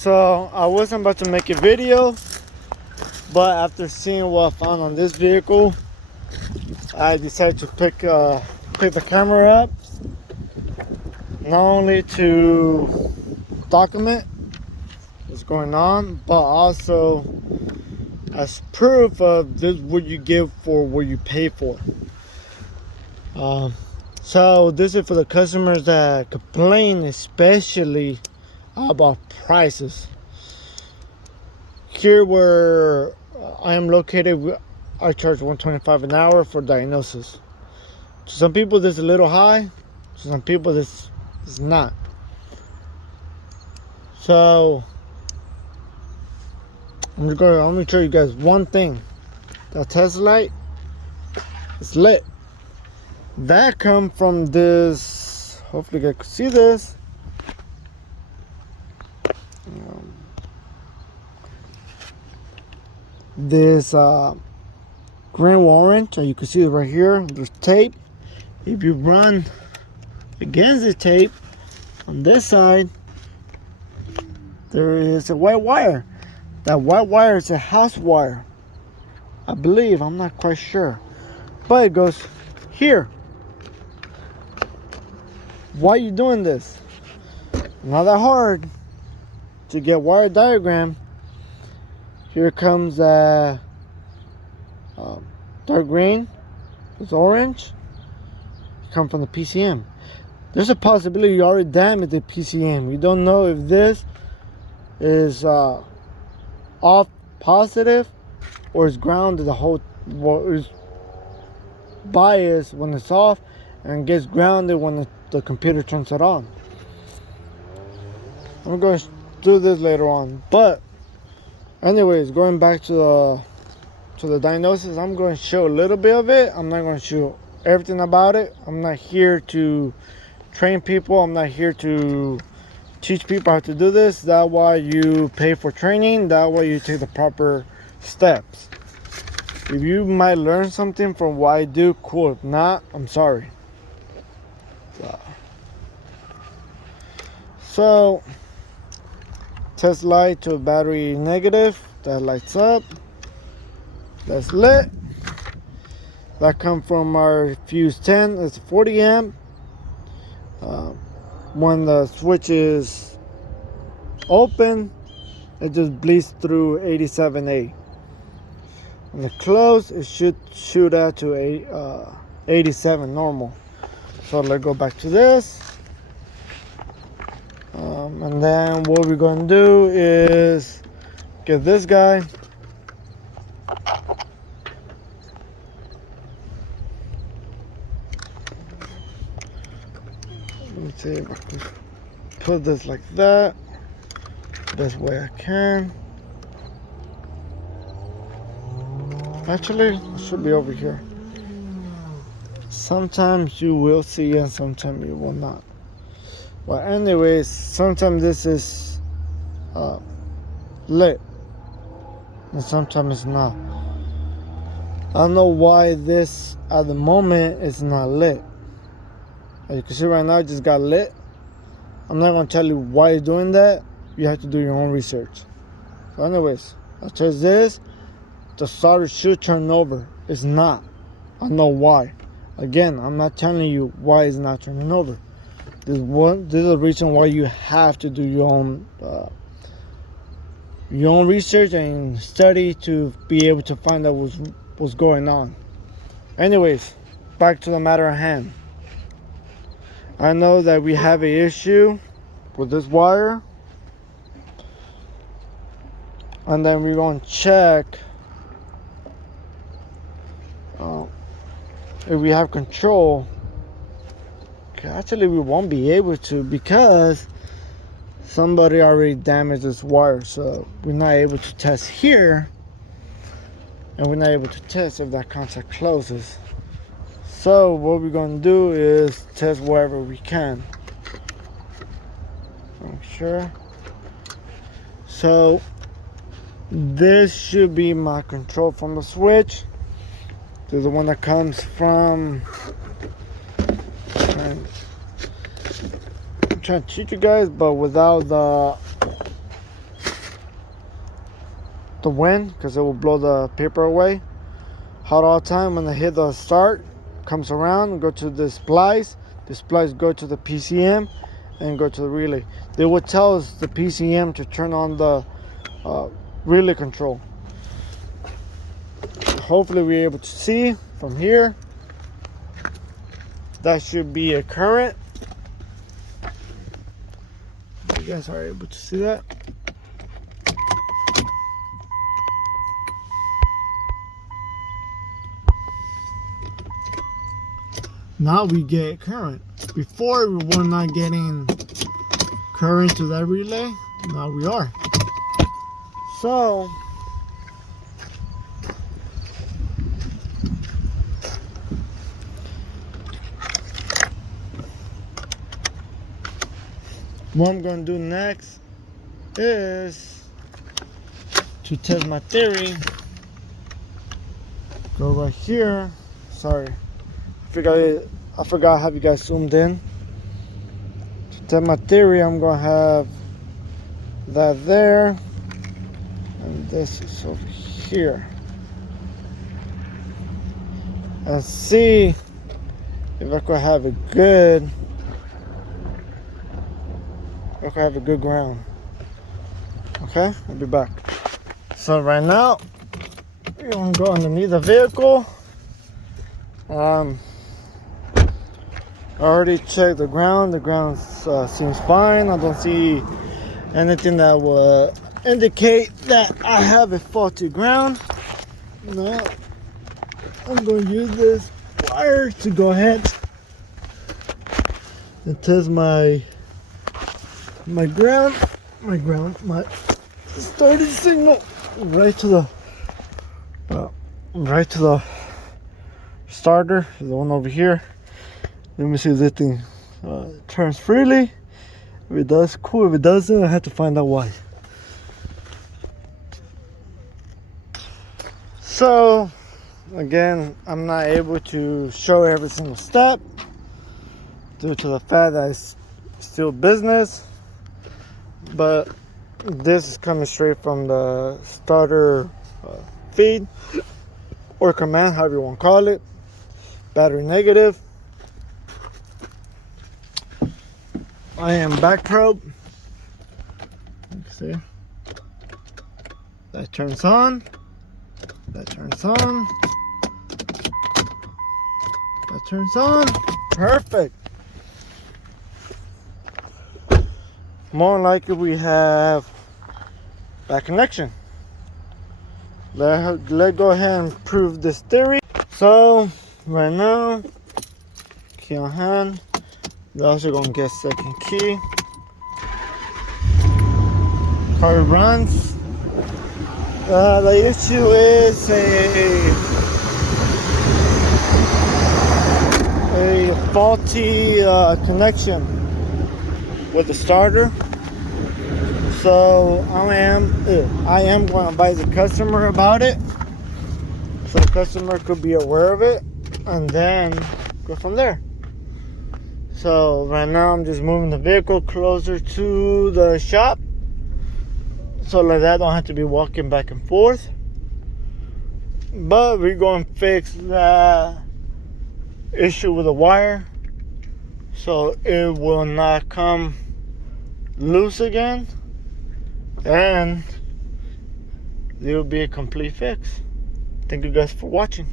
So I wasn't about to make a video, but after seeing what I found on this vehicle, I decided to pick the camera up, not only to document what's going on, but also as proof of this what you give for what you pay for. So this is for the customers that complain, especially about prices. Here where I am located, I charge $125 an hour for diagnosis. To some people this is a little high, to some people this is not. So I'm gonna show you guys one thing. That test light is lit. That come from this, hopefully you guys can see this. This green orange, and you can see it right here. There's tape. If you run against the tape on this side, there is a white wire. That white wire is a house wire, I believe. I'm not quite sure, but it goes here. Why are you doing this? Not that hard to get wire diagram. Here comes dark green, it's orange. Come from the PCM. There's a possibility you already damaged the PCM. You don't know if this is off positive or is grounded. The whole is biased when it's off and gets grounded when the computer turns it on. I'm going to do this later on, but anyways, going back to the diagnosis, I'm going to show a little bit of it. I'm not going to show everything about it. I'm not here to train people. I'm not here to teach people how to do this. That's why you pay for training. That way you take the proper steps. If you might learn something from what I do, cool. If not, I'm sorry. So test light to battery negative. That lights up. That's lit. That comes from our fuse 10. It's 40 amp. When the switch is open, it just bleeds through 87A. When it closed, it should shoot out to 87 normal. So let's go back to this. And then what we're going to do is get this guy. Let me see if I can put this like that. Best way I can. Actually, it should be over here. Sometimes you will see and sometimes you will not. Well, anyways, sometimes this is lit and sometimes it's not. I don't know why this at the moment is not lit. As you can see right now, it just got lit. I'm not going to tell you why it's doing that. You have to do your own research. So anyways, I test this. The solder should turn over. It's not. I know why. Again, I'm not telling you why it's not turning over. This is the reason why you have to do your own research and study to be able to find out what's going on. Anyways, back to the matter at hand. I know that we have an issue with this wire, and then we're going to check if we have control. Actually, we won't be able to because somebody already damaged this wire, so we're not able to test here, and we're not able to test if that contact closes. So what we're going to do is test wherever we can. I'm sure. So this should be my control from the switch. This is the one that comes from. I'm trying to teach you guys, but without the the wind, because it will blow the paper away. Hot all the time. When I hit the start, comes around, go to the splice go to the PCM, and go to the relay. They will tell us the PCM to turn on the relay control. Hopefully we're able to see from here. That should be a current. You guys are able to see that. Now we get current. Before we were not getting current to that relay. Now we are. So what I'm going to do next is to test my theory. Go right here. Sorry, I forgot to have you guys zoomed in. To test my theory, I'm going to have that there, and this is over here, and see if I could have a good ground. Okay, I'll be back. So right now we're gonna go underneath the vehicle. I already checked the ground. The ground seems fine. I don't see anything that will indicate that I have a faulty ground. Now I'm going to use this wire to go ahead and test my starting signal right to the starter, the one over here. Let me see if this thing turns freely. If it does, cool. If it doesn't, I have to find out why. So again, I'm not able to show every single step due to the fact that it's still business, but this is coming straight from the starter feed or command, however you want to call it. Battery negative. I am back probe. You can see that turns on, that turns on, that turns on. Perfect. More likely we have that connection. Let's go ahead and prove this theory. So right now, key on hand. We're also gonna get second key. Car runs. The issue is a faulty connection with the starter. So I am going to advise the customer about it, so the customer could be aware of it, and then go from there. So right now I'm just moving the vehicle closer to the shop, so like that I don't have to be walking back and forth. But we're going to fix that issue with the wire, so it will not come loose again, and it will be a complete fix. Thank you guys for watching.